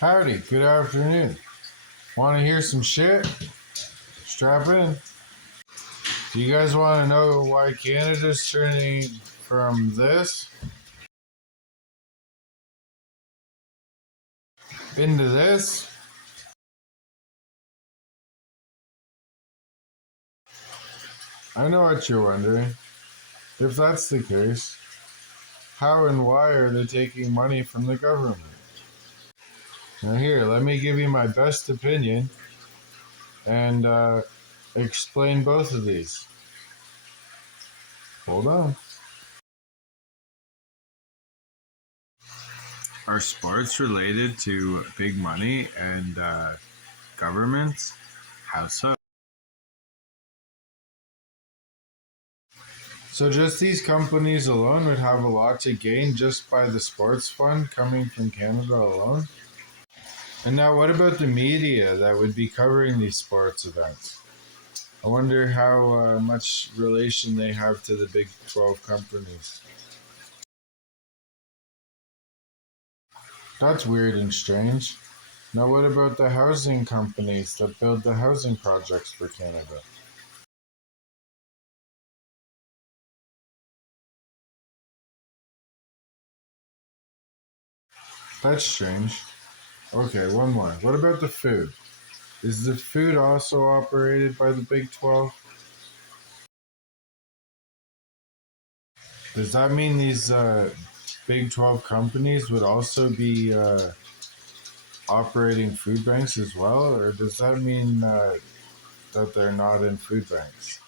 Howdy, good afternoon. Want to hear some shit? Strap in. Do you guys want to know why Canada's turning from this into this? I know what you're wondering. If that's the case, how and why are they taking money from the government? Now, here, let me give you my best opinion and explain both of these. Hold on. Are sports related to big money and governments? How so? So just these companies alone would have a lot to gain just by the sports fund coming from Canada alone? And now what about the media that would be covering these sports events? I wonder how much relation they have to the Big 12 companies. That's weird and strange. Now what about the housing companies that build the housing projects for Canada? That's strange. Okay, one more. What about the food? Is the food also operated by the Big 12? Does that mean these Big 12 companies would also be operating food banks as well? Or does that mean that they're not in food banks?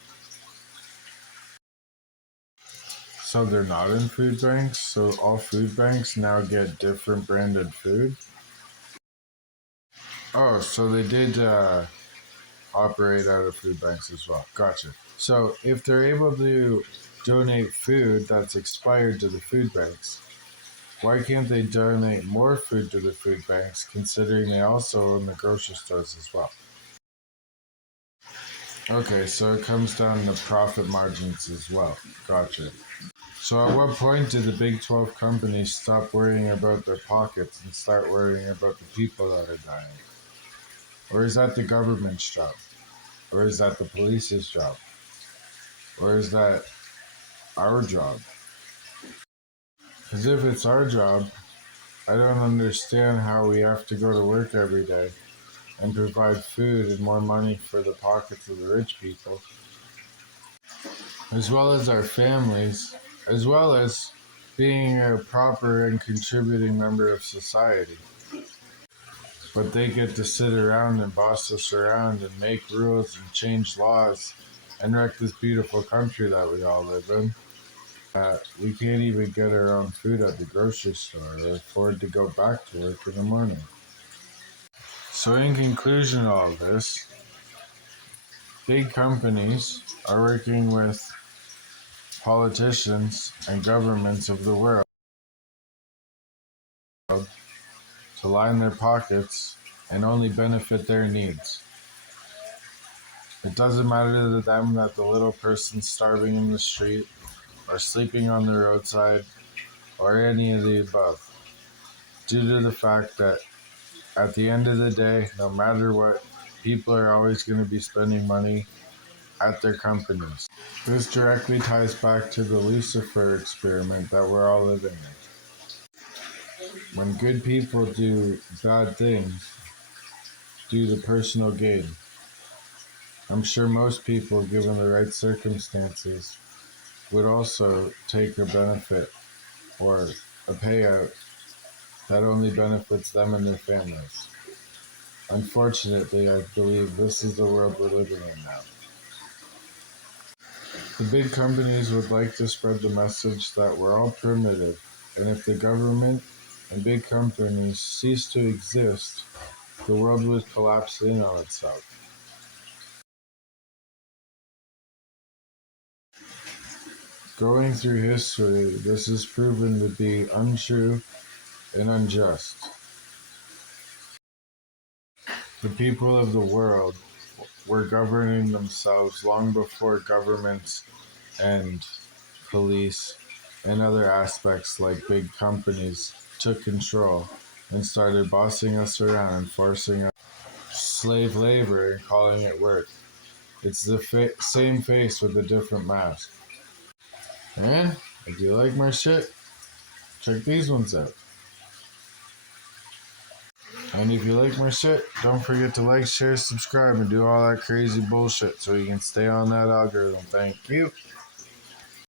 So they're not in food banks? So all food banks now get different branded food? Oh, so they did operate out of food banks as well. Gotcha. So if they're able to donate food that's expired to the food banks, why can't they donate more food to the food banks, considering they also own the grocery stores as well? Okay, so it comes down to profit margins as well. Gotcha. So at what point do the Big 12 companies stop worrying about their pockets and start worrying about the people that are dying? Or is that the government's job? Or is that the police's job? Or is that our job? Because if it's our job, I don't understand how we have to go to work every day and provide food and more money for the pockets of the rich people, as well as our families, as well as being a proper and contributing member of society. But they get to sit around and boss us around and make rules and change laws and wreck this beautiful country that we all live in. We can't even get our own food at the grocery store or afford to go back to work in the morning. So, in conclusion, of all this, big companies are working with politicians and governments of the world to line their pockets and only benefit their needs. It doesn't matter to them that the little person's starving in the street or sleeping on the roadside or any of the above, due to the fact that at the end of the day, no matter what, people are always going to be spending money at their companies. This directly ties back to the Lucifer experiment that we're all living in. When good people do bad things due to personal gain, I'm sure most people, given the right circumstances, would also take a benefit or a payout that only benefits them and their families. Unfortunately, I believe this is the world we're living in now. The big companies would like to spread the message that we're all primitive, and if the government and big companies cease to exist, the world would collapse in on itself. Going through history, this is proven to be untrue and unjust. The people of the world were governing themselves long before governments and police and other aspects like big companies took control. and started bossing us around and forcing us slave labor and calling it work. It's the same face with a different mask. And if you like my shit, check these ones out. And if you like my shit, don't forget to like, share, subscribe, and do all that crazy bullshit so you can stay on that algorithm. Thank you.